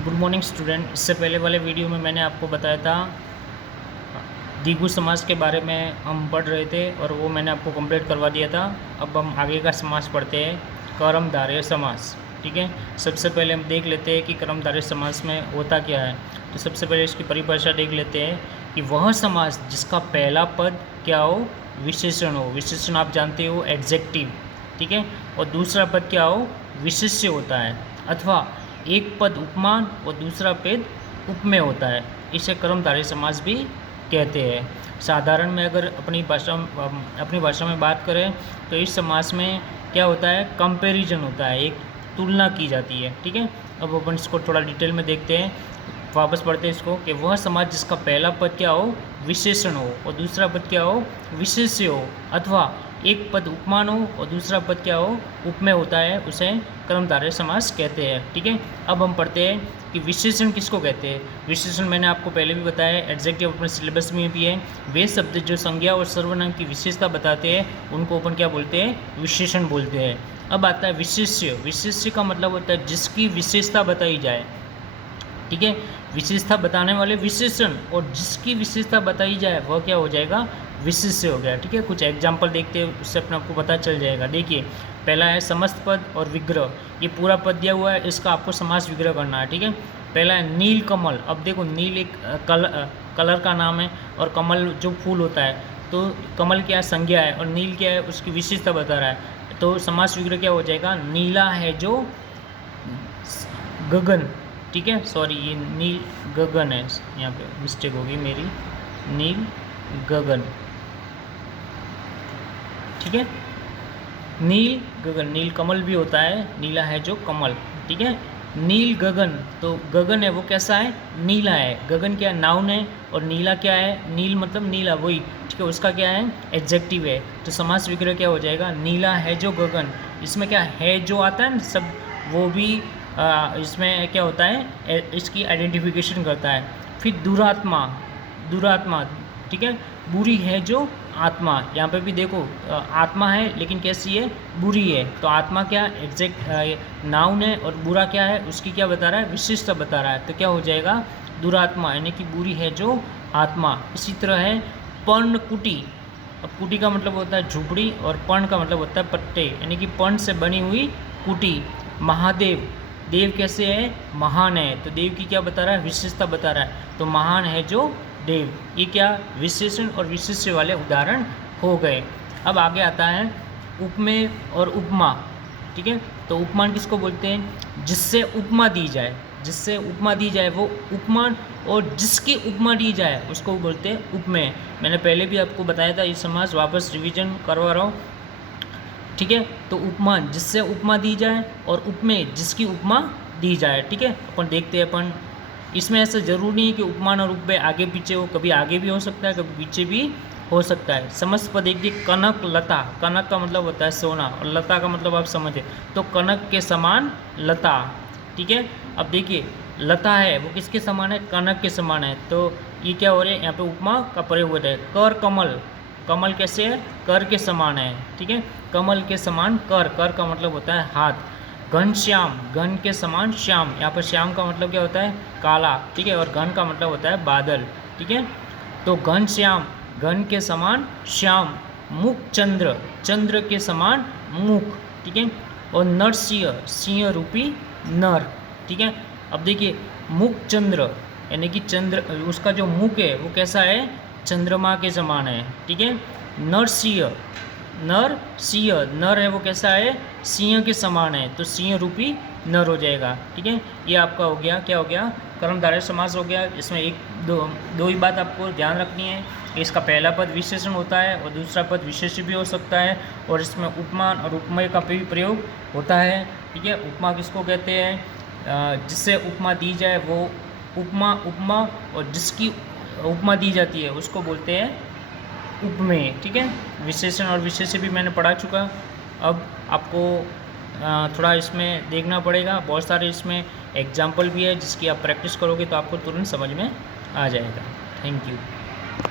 Good morning student. इससे पहले वाले वीडियो में मैंने आपको बताया था द्विगु समास के बारे में हम पढ़ रहे थे और वो मैंने आपको कंप्लीट करवा दिया था। अब हम आगे का समास पढ़ते हैं, कर्मधारय समास। ठीक है, सबसे पहले हम देख लेते हैं कि कर्मधारय समास में होता क्या है। तो सबसे पहले इसकी परिभाषा देख लेते हैं कि वह समास जिसका पहला पद क्या हो, विशेषण हो। विशेषण आप जानते हो एडजेक्टिव, ठीक है। और दूसरा पद क्या हो, विशेष्य होता है, अथवा एक पद उपमान और दूसरा पद उपमेय होता है। इसे कर्मधारय समास भी कहते हैं। साधारण में अगर अपनी भाषा में बात करें तो इस समास में क्या होता है, कंपैरिजन होता है, एक तुलना की जाती है। ठीक है, अब अपन इसको थोड़ा डिटेल में देखते हैं, वापस पढ़ते हैं इसको कि वह समास जिसका पहला पद क्या हो, विशेषण हो, और दूसरा पद क्या हो, विशेष्य हो, अथवा एक पद उपमान हो और दूसरा पद क्या हो, उपमेय होता है, उसे कर्मधारय समास कहते हैं। ठीक है, अब हम पढ़ते हैं कि विशेषण किसको कहते हैं। विशेषण मैंने आपको पहले भी बताया, एडजेक्टिव अपने सिलेबस में भी है। वे शब्द जो संज्ञा और सर्वनाम की विशेषता बताते हैं उनको अपन क्या बोलते हैं, विशेषण बोलते हैं। अब आता है विशेष्य। विशेष्य का मतलब होता है जिसकी विशेषता बताई जाए। ठीक है, विशेषता बताने वाले विशेषण, और जिसकी विशेषता बताई जाए वह क्या हो जाएगा, विशेष्य हो गया। ठीक है, कुछ एग्जाम्पल देखते हैं, उससे अपने आपको पता चल जाएगा। देखिए, पहला है समस्त पद और विग्रह। ये पूरा पद दिया हुआ है, इसका आपको समास विग्रह करना है। ठीक है, पहला है नील कमल। अब देखो, नील एक कलर का नाम है, और कमल जो फूल होता है, तो कमल क्या संज्ञा है और नील क्या है, उसकी विशेषता बता रहा है। तो समास विग्रह क्या हो जाएगा, नीला है जो गगन। ठीक है, सॉरी, ये नील गगन है, यहाँ पे मिस्टेक होगी मेरी, नील गगन। ठीक है, नील गगन, नील कमल भी होता है, नीला है जो कमल। ठीक है, नील गगन, तो गगन है वो कैसा है, नीला है। गगन क्या है, नाउन है, और नीला क्या है, नील मतलब नीला वही। ठीक है, उसका क्या है, एडजेक्टिव है। तो समास विग्रह क्या हो जाएगा, नीला है जो गगन। इसमें क्या है जो आता है ना सब, वो भी इसमें क्या होता है, इसकी आइडेंटिफिकेशन करता है। फिर दुरात्मा, दुरात्मा, ठीक है, बुरी है जो आत्मा। यहाँ पे भी देखो, आत्मा है लेकिन कैसी है, बुरी है। तो आत्मा क्या एग्जैक्ट नाउन है, और बुरा क्या है, उसकी क्या बता रहा है, विशिष्ट बता रहा है। तो क्या हो जाएगा, दुरात्मा, यानी कि बुरी है जो आत्मा। इसी तरह है पर्णकुटी। अब कुटी का मतलब होता है झुपड़ी, और पर्ण का मतलब होता है पट्टे, यानी कि पर्ण से बनी हुई कुटी। महादेव, देव कैसे है, महान है। तो देव की क्या बता रहा है, विशेषता बता रहा है। तो महान है जो देव, ये क्या विशेषण और विशेष्य वाले उदाहरण हो गए। अब आगे आता है उपमेय और उपमा। ठीक है, तो उपमान किसको बोलते हैं, जिससे उपमा दी जाए, जिससे उपमा दी जाए वो उपमान, और जिसकी उपमा दी जाए उसको बोलते हैं उपमेय। मैंने पहले भी आपको बताया था, ये समास वापस रिवीजन करवा रहा हूँ। ठीक है, तो उपमान जिससे उपमा दी जाए, और उपमेय जिसकी उपमा दी जाए। ठीक है, अपन देखते हैं। अपन इसमें ऐसा जरूरी नहीं है कि उपमान और उपमेय आगे पीछे हो, कभी आगे भी हो सकता है, कभी पीछे भी हो सकता है। समस्त पद देखिए, कनक लता। कनक का मतलब होता है सोना, और लता का मतलब आप समझे, तो कनक के समान लता। ठीक है, अब देखिए, लता है वो किसके समान है, कनक के समान है। तो ये क्या हो रहा है, यहाँ पे उपमा का प्रयोग हो रहा है। कर कमल, कमल कैसे है, कर के समान है। ठीक है, कमल के समान कर, कर का मतलब होता है हाथ। घनश्याम, घन के समान श्याम, यहाँ पर श्याम का मतलब क्या होता है, काला। ठीक है, और घन का मतलब होता है बादल। ठीक है, तो घनश्याम, घन के समान श्याम। मुख चंद्र, चंद्र के समान मुख। ठीक है, और नरसिंह, सिंह रूपी नर। ठीक है, अब देखिए, मुख चंद्र, यानी कि चंद्र, उसका जो मुख है वो कैसा है, चंद्रमा के समान है। ठीक है, नरसिंह, नर सिंह, नर है वो कैसा है, सिंह के समान है, तो सिंह रूपी नर हो जाएगा। ठीक है, ये आपका हो गया, क्या हो गया, कर्मधारय समास हो गया। इसमें एक दो ही बात आपको ध्यान रखनी है, इसका पहला पद विशेषण होता है और दूसरा पद विशेष्य भी हो सकता है, और इसमें उपमान और उपमेय का भी प्रयोग होता है। ठीक है, उपमा किसको कहते हैं, जिससे उपमा दी जाए वो उपमा, उपमा, और जिसकी उपमा दी जाती है उसको बोलते हैं उपमेय। ठीक है, विशेषण और विशेष्य भी मैंने पढ़ा चुका। अब आपको थोड़ा इसमें देखना पड़ेगा, बहुत सारे इसमें एग्जाम्पल भी है जिसकी आप प्रैक्टिस करोगे तो आपको तुरंत समझ में आ जाएगा। Thank you.